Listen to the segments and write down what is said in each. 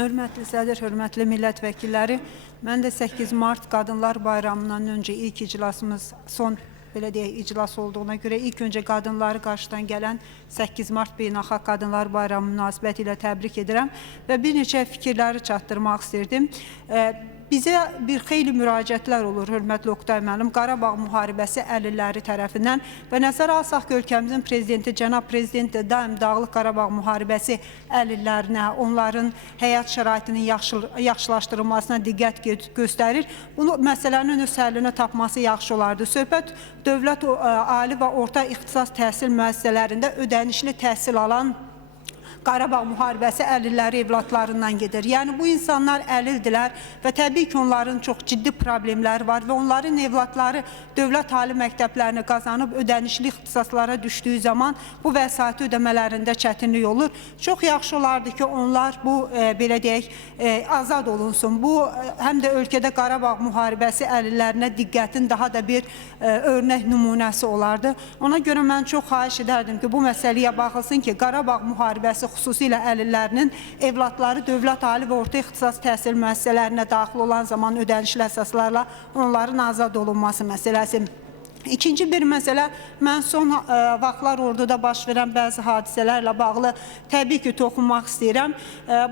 Hörmətli sədr, hörmətli millət vəkilləri, mən də 8 mart Qadınlar Bayramından öncə ilk iclasımız son belə deyək, iclas olduğuna görə ilk öncə qadınları qarşıdan gələn 8 mart Beynəlxalq Qadınlar Bayramı münasibəti ilə təbrik edirəm və bir neçə fikirləri çatdırmaq istirdim. Bizə bir xeyli müraciətlər olur, hörmətli Oqtay müəllim, Qarabağ müharibəsi əlilləri tərəfindən və nəzərə alsaq ki, ölkəmizin prezidenti, cənab prezident də daim Dağlıq Qarabağ müharibəsi əlillərinə, onların həyat şəraitinin yaxşılaşdırılmasına diqqət göstərir. Bunu məsələnin öz həllinə tapması yaxşı olardı. Söhbət dövlət, ali və orta ixtisas təhsil müəssisələrində ödənişli təhsil alan Qarabağ müharibəsi əlilləri evlatlarından gedir. Yəni bu insanlar əlildilər və təbii ki, onların çox ciddi problemləri var və onların evlatları dövlət ali məktəblərini qazanıb ödənişli ixtisaslara düşdüyü zaman bu vəsaiti ödəmələrində çətinlik olur. Çox yaxşı olardı ki, onlar bu, belə deyək, azad olunsun. Bu, həm də ölkədə Qarabağ müharibəsi əlillərinə diqqətin daha da bir örnək nümunəsi olardı. Ona görə mən çox xahiş edərdim ki, bu məsələyə baxılsın ki, Qarabağ müharibəsi xüsusilə əlillərinin evlatları dövlət ali və orta ixtisas təhsil müəssisələrinə daxil olan zaman ödənişli əsaslarla onların azad olunması məsələsi. İkinci bir məsələ, mən son vaxtlar orduda baş verən bəzi hadisələrlə bağlı təbii ki, toxunmaq istəyirəm.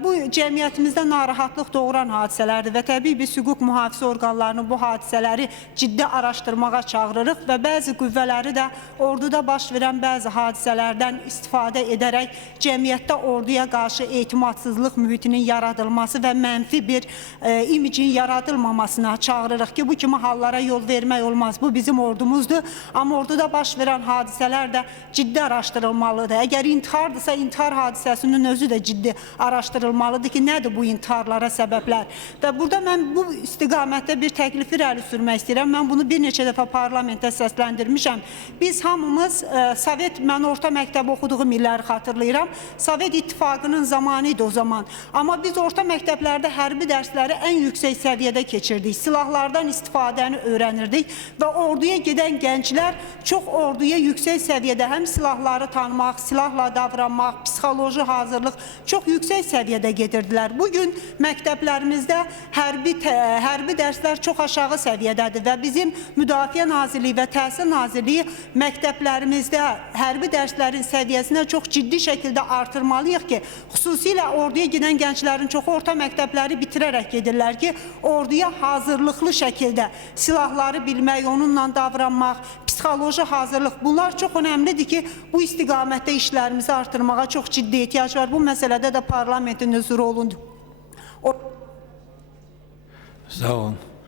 Bu, cəmiyyətimizdə narahatlıq doğuran hadisələrdir və təbii biz hüquq mühafizə orqanlarının bu hadisələri ciddi araşdırmağa çağırırıq və bəzi qüvvələri də orduda baş verən bəzi hadisələrdən istifadə edərək cəmiyyətdə orduya qarşı etimadsızlıq mühitinin yaradılması və mənfi bir imicin yaradılmamasına çağırırıq ki, bu kimi hallara yol vermək olmaz. Bu bizim ordumuz. Amma orduda baş verən hadisələr də ciddi araşdırılmalıdır. Əgər intihardırsa, intihar hadisəsinin özü də ciddi araşdırılmalıdır ki, nədir bu intiharlara səbəblər? Və burada mən bu istiqamətdə bir təklif irəli sürmək istəyirəm. Mən bunu bir neçə dəfə parlamentdə səsləndirmişəm. Biz hamımız, Sovet, mən orta məktəb oxuduğum illəri xatırlayıram. Sovet İttifaqının zamanı idi o zaman. Amma biz orta məktəblərdə hərbi dərsləri ən yüksək səviyyədə keçirdik. Silahlardan istifadəni öyrənirdik və orduya gedən gənclər çox orduya yüksək səviyyədə həm silahları tanımaq, silahla davranmaq, psixoloji hazırlıq çox yüksək səviyyədə gedirdilər. Bugün məktəblərimizdə hərbi dərslər çox aşağı səviyyədədir və bizim Müdafiə Nazirliyi və Təhsil Nazirliyi məktəblərimizdə hərbi dərslərin səviyyəsinə çox ciddi şəkildə artırmalıyıq ki, xüsusilə orduya gedən gənclərin çoxu orta məktəbləri bitirərək gedirlər ki, orduya hazırlıqlı şəkildə silahları bilmək, onunla davranmaq, psixoloji hazırlıq, bunlar çox önəmlidir ki, bu istiqamətdə işlərimizi artırmağa çox ciddi ehtiyac var. Bu məsələdə də parlamentin özü rolundur. Sağ olun.